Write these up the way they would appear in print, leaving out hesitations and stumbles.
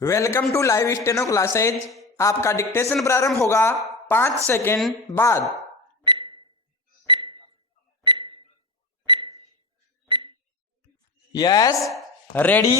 Welcome to live steno classes. आपका dictation प्रारंभ होगा 5 सेकेंड बाद। Yes, ready,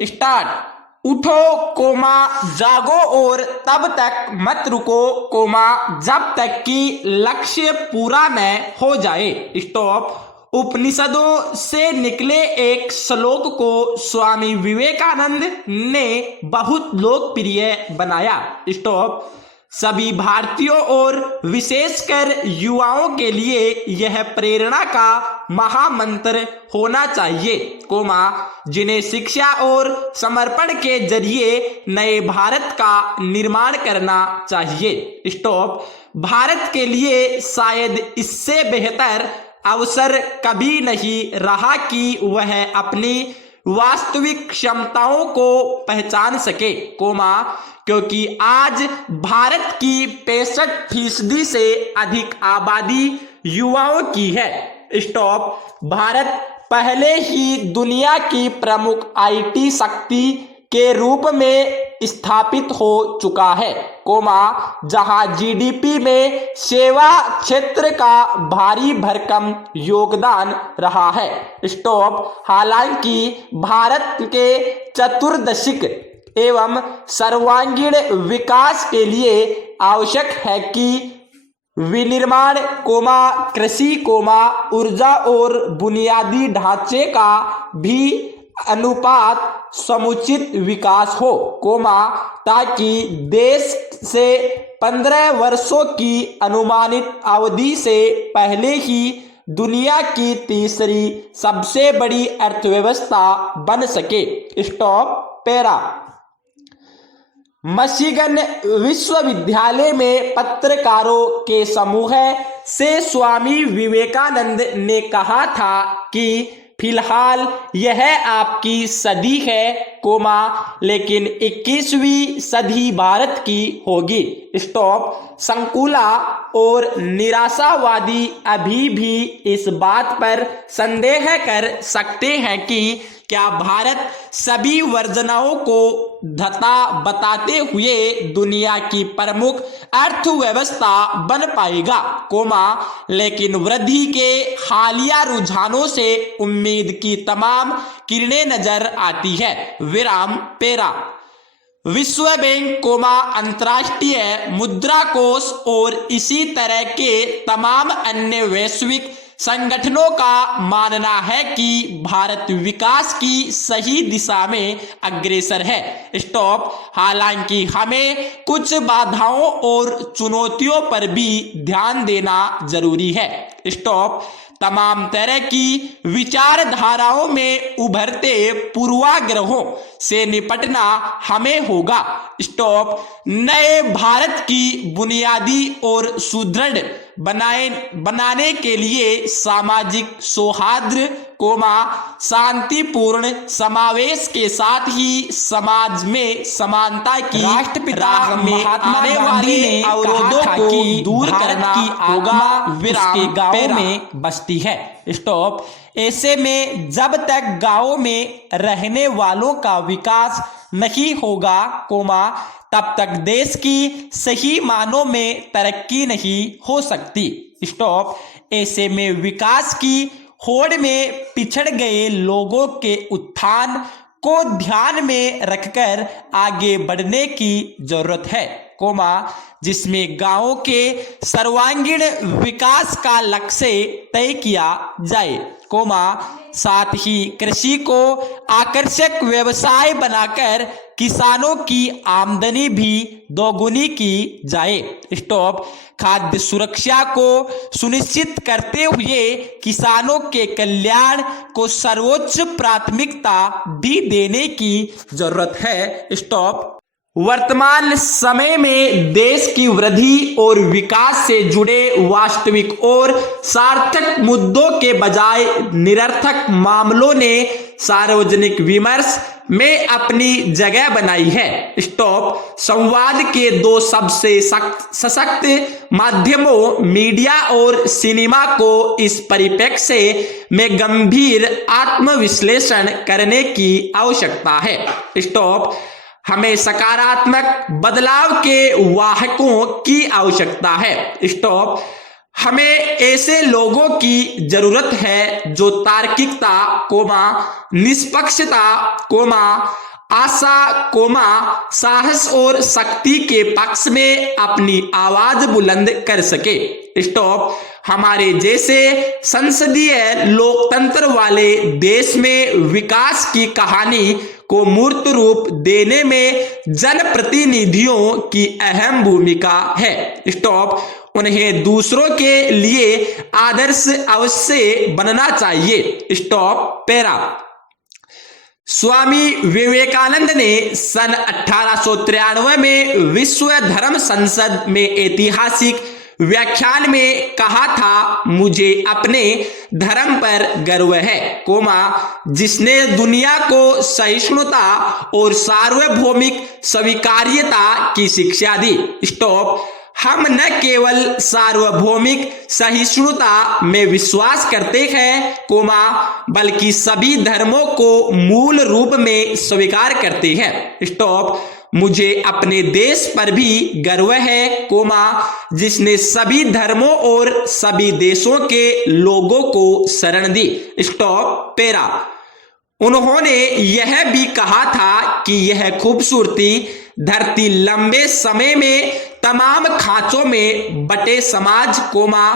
start. उठो कोमा, जागो और तब तक मत रुको कोमा जब तक कि लक्ष्य पूरा न हो जाए। स्टॉप। उपनिषदों से निकले एक श्लोक को स्वामी विवेकानंद ने बहुत लोकप्रिय बनाया। स्टॉप। सभी भारतीयों और विशेषकर युवाओं के लिए यह प्रेरणा का महामंत्र होना चाहिए कोमा जिन्हें शिक्षा और समर्पण के जरिए नए भारत का निर्माण करना चाहिए। स्टॉप। भारत के लिए शायद इससे बेहतर अवसर कभी नहीं रहा कि वह अपनी वास्तविक क्षमताओं को पहचान सके कोमा क्योंकि आज भारत की 65% से अधिक आबादी युवाओं की है। स्टॉप। भारत पहले ही दुनिया की प्रमुख आईटी शक्ति के रूप में स्थापित हो चुका है कोमा जहां जीडीपी में सेवा क्षेत्र का भारी भरकम योगदान रहा है। स्टॉप। हालांकि भारत के चतुर्दशिक एवं सर्वांगीण विकास के लिए आवश्यक है कि विनिर्माण कोमा कृषि कोमा ऊर्जा और बुनियादी ढांचे का भी अनुपात समुचित विकास हो कोमा ताकि देश से 15 वर्षों की अनुमानित अवधि से पहले ही दुनिया की तीसरी सबसे बड़ी अर्थव्यवस्था बन सके। स्टॉप। पैरा। मिशिगन विश्वविद्यालय में पत्रकारों के समूह से स्वामी विवेकानंद ने कहा था कि फिलहाल यह आपकी सदी है कोमा लेकिन 21वीं सदी भारत की होगी। स्टॉप। संकुला और निराशावादी अभी भी इस बात पर संदेह कर सकते हैं कि क्या भारत सभी वर्जनाओं को धता बताते हुए दुनिया की प्रमुख अर्थव्यवस्था बन पाएगा कोमा लेकिन वृद्धि के हालिया रुझानों से उम्मीद की तमाम किरणें नजर आती है। विराम। पैरा। विश्व बैंक कोमा अंतर्राष्ट्रीय मुद्रा कोष और इसी तरह के तमाम अन्य वैश्विक संगठनों का मानना है कि भारत विकास की सही दिशा में अग्रसर है। स्टॉप। हालांकि हमें कुछ बाधाओं और चुनौतियों पर भी ध्यान देना जरूरी है। स्टॉप। तमाम तरह की विचारधाराओं में उभरते पूर्वाग्रहों से निपटना हमें होगा। स्टॉप। नए भारत की बुनियादी और सुदृढ़ बनाने के लिए सामाजिक सौहार्द कोमा शांतिपूर्ण समावेश के साथ ही समाज में समानता की राष्ट्रपिता में आने वाले अवरोधों को दूर करना होगा। उसके गांव में बस्ती है। स्टॉप। ऐसे में जब तक गांवों में रहने वालों का विकास नहीं होगा कोमा तब तक देश की सही मानों में तरक्की नहीं हो सकती। स्टॉप। ऐसे में विकास की होड़ में पिछड़ गए लोगों के उत्थान को ध्यान में रखकर आगे बढ़ने की जरूरत है कोमा जिसमें गांवों के सर्वांगीण विकास का लक्ष्य तय किया जाए कोमा साथ ही कृषि को आकर्षक व्यवसाय बनाकर किसानों की आमदनी भी दोगुनी की जाए। स्टॉप। खाद्य सुरक्षा को सुनिश्चित करते हुए किसानों के कल्याण को सर्वोच्च प्राथमिकता भी देने की जरूरत है। स्टॉप। वर्तमान समय में देश की वृद्धि और विकास से जुड़े वास्तविक और सार्थक मुद्दों के बजाय निरर्थक मामलों ने सार्वजनिक विमर्श में अपनी जगह बनाई है। स्टॉप। संवाद के दो सबसे सशक्त माध्यमों मीडिया और सिनेमा को इस परिप्रेक्ष्य में गंभीर आत्मविश्लेषण करने की आवश्यकता है। स्टॉप। हमें सकारात्मक बदलाव के वाहकों की आवश्यकता है। स्टॉप। हमें ऐसे लोगों की जरूरत है जो तार्किकता कोमा निष्पक्षता कोमा आशा कोमा साहस और शक्ति के पक्ष में अपनी आवाज बुलंद कर सके। स्टॉप। हमारे जैसे संसदीय लोकतंत्र वाले देश में विकास की कहानी को मूर्त रूप देने में जनप्रतिनिधियों की अहम भूमिका है। स्टॉप। उन्हें दूसरों के लिए आदर्श अवश्य बनना चाहिए। स्टॉप। पैरा। स्वामी विवेकानंद ने सन 1893 में विश्व धर्म संसद में ऐतिहासिक व्याख्यान में कहा था, मुझे अपने धर्म पर गर्व है कोमा जिसने दुनिया को सहिष्णुता और सार्वभौमिक स्वीकार्यता की शिक्षा दी। स्टॉप। हम न केवल सार्वभौमिक सहिष्णुता में विश्वास करते हैं कोमा बल्कि सभी धर्मों को मूल रूप में स्वीकार करते हैं। स्टॉप। मुझे अपने देश पर भी गर्व है कोमा जिसने सभी धर्मों और सभी देशों के लोगों को शरण दी। स्टॉप। पैरा। उन्होंने यह भी कहा था कि यह खूबसूरती धरती लंबे समय में तमाम खांचों में बटे समाज कोमा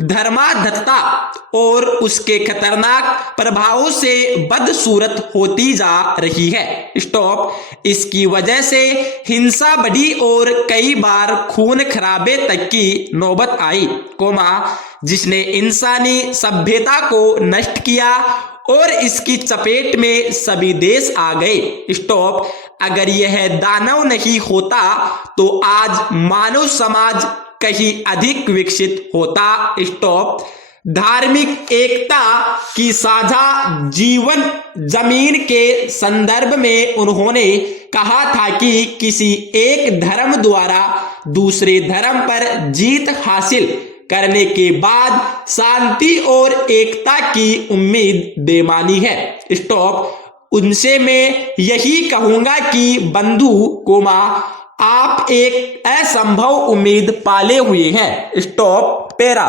धर्माधता और उसके खतरनाक प्रभावों से बदसूरत होती जा रही है। स्टॉप। इसकी वजह से हिंसा बढ़ी और कई बार खून खराबे तक की नौबत आई कोमा जिसने इंसानी सभ्यता को नष्ट किया और इसकी चपेट में सभी देश आ गए। स्टॉप। अगर यह दानव नहीं होता तो आज मानव समाज कहीं अधिक विकसित होता। स्टॉप। धार्मिक एकता की साझा जीवन जमीन के संदर्भ में उन्होंने कहा था कि किसी एक धर्म द्वारा दूसरे धर्म पर जीत हासिल करने के बाद शांति और एकता की उम्मीद बेमानी है। स्टॉप। उनसे मैं यही कहूंगा कि बंधु कोमा आप एक असंभव उम्मीद पाले हुए हैं। स्टॉप। पैरा।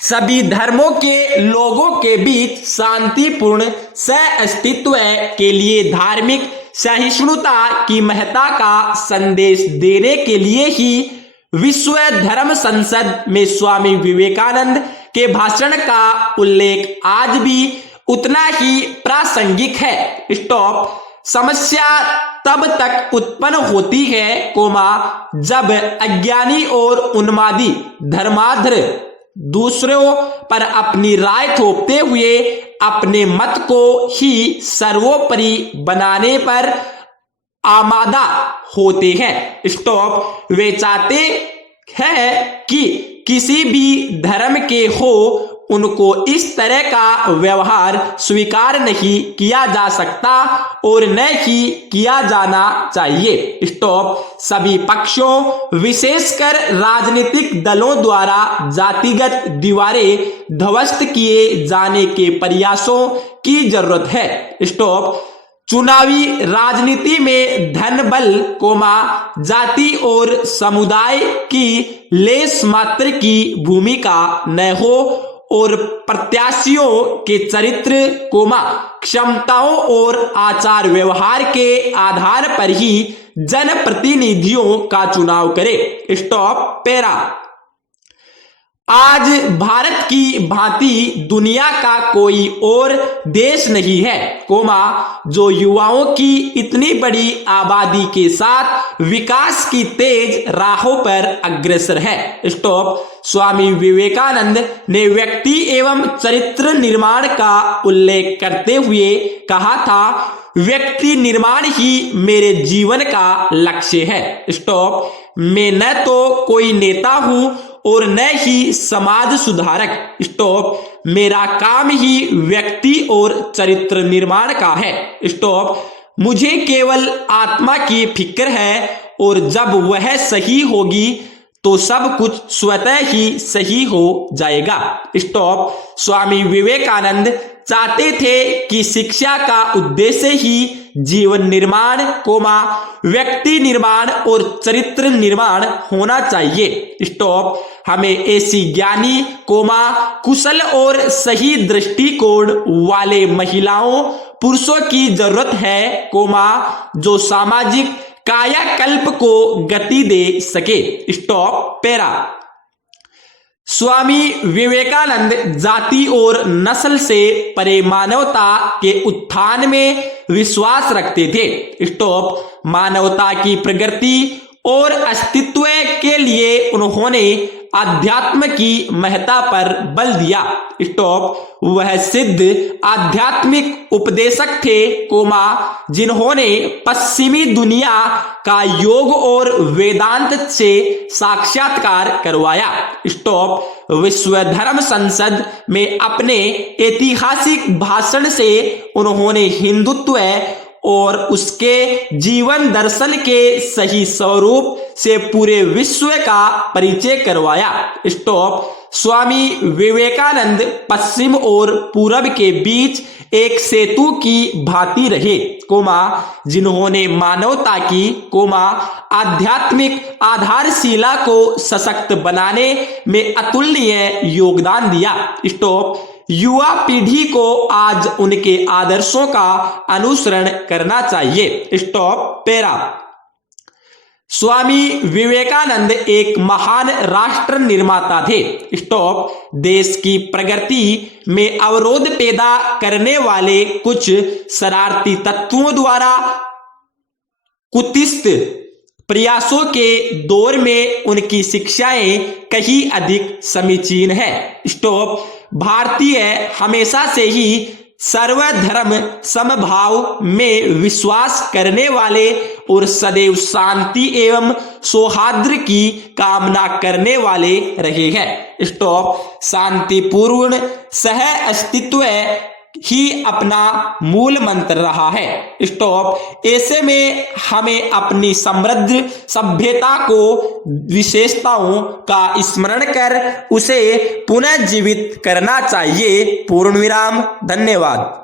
सभी धर्मों के लोगों के बीच शांतिपूर्ण सहअस्तित्व के लिए धार्मिक सहिष्णुता की महत्ता का संदेश देने के लिए ही विश्व धर्म संसद में स्वामी विवेकानंद के भाषण का उल्लेख आज भी उतना ही प्रासंगिक है। स्टॉप। समस्या तब तक उत्पन्न होती है कोमा जब अज्ञानी और उन्मादी धर्मांध दूसरों पर अपनी राय थोपते हुए अपने मत को ही सर्वोपरि बनाने पर आमादा होते हैं। स्टॉप। वे चाहते हैं कि किसी भी धर्म के हो उनको इस तरह का व्यवहार स्वीकार नहीं किया जा सकता और न ही किया जाना चाहिए। स्टॉप। सभी पक्षों विशेषकर राजनीतिक दलों द्वारा जातिगत दीवारें ध्वस्त किए जाने के प्रयासों की जरूरत है। स्टॉप। चुनावी राजनीति में धन बल कोमा जाति और समुदाय की लेस मात्र की भूमिका न हो और प्रत्याशियों के चरित्र कोमा क्षमताओं और आचार व्यवहार के आधार पर ही जनप्रतिनिधियों का चुनाव करे। स्टॉप। पैरा। आज भारत की भांति दुनिया का कोई और देश नहीं है कोमा जो युवाओं की इतनी बड़ी आबादी के साथ विकास की तेज राहों पर अग्रसर है। स्टॉप। स्वामी विवेकानंद ने व्यक्ति एवं चरित्र निर्माण का उल्लेख करते हुए कहा था, व्यक्ति निर्माण ही मेरे जीवन का लक्ष्य है। स्टॉप। मैं न तो कोई नेता हूं और न ही समाज सुधारक। स्टॉप। मेरा काम ही व्यक्ति और चरित्र निर्माण का है। स्टॉप। मुझे केवल आत्मा की फिक्र है और जब वह सही होगी तो सब कुछ स्वतः ही सही हो जाएगा। स्टॉप। स्वामी विवेकानंद चाहते थे कि शिक्षा का उद्देश्य ही जीवन निर्माण कोमा व्यक्ति निर्माण और चरित्र निर्माण होना चाहिए। स्टॉप। हमें ऐसी ज्ञानी कोमा कुशल और सही दृष्टिकोण वाले महिलाओं पुरुषों की जरूरत है कोमा जो सामाजिक कायाकल्प को गति दे सके। Stop para. स्वामी विवेकानंद जाति और नस्ल से परे मानवता के उत्थान में विश्वास रखते थे। स्टॉप। मानवता की प्रगति और अस्तित्व के लिए उन्होंने आध्यात्म की महत्ता पर बल दिया। स्टॉप। वह सिद्ध आध्यात्मिक उपदेशक थे कोमा जिन्होंने पश्चिमी दुनिया का योग और वेदांत से साक्षात्कार करवाया। स्टॉप। विश्व धर्म संसद में अपने ऐतिहासिक भाषण से उन्होंने हिंदुत्व और उसके जीवन दर्शन के सही स्वरूप से पूरे विश्व का परिचय करवाया। स्टॉप। स्वामी विवेकानंद पश्चिम और पूरब के बीच एक सेतु की भांति रहे कोमा जिन्होंने मानवता की कोमा आध्यात्मिक आधारशिला को सशक्त बनाने में अतुलनीय योगदान दिया। स्टॉप। युवा पीढ़ी को आज उनके आदर्शों का अनुसरण करना चाहिए। Stop para. स्वामी विवेकानंद एक महान राष्ट्र निर्माता थे। स्टॉप। देश की प्रगति में अवरोध पैदा करने वाले कुछ शरारती तत्वों द्वारा कुत्सित प्रयासों के दौर में उनकी शिक्षाएं कहीं अधिक समीचीन है। स्टॉप। भारतीय हमेशा से ही सर्वधर्म समभाव में विश्वास करने वाले और सदैव शांति एवं सौहार्द की कामना करने वाले रहे हैं। स्टॉप। शांतिपूर्ण सह अस्तित्व ही अपना मूल मंत्र रहा है। स्टॉप। ऐसे में हमें अपनी समृद्ध सभ्यता को विशेषताओं का स्मरण कर उसे पुनः जीवित करना चाहिए। पूर्ण विराम। धन्यवाद।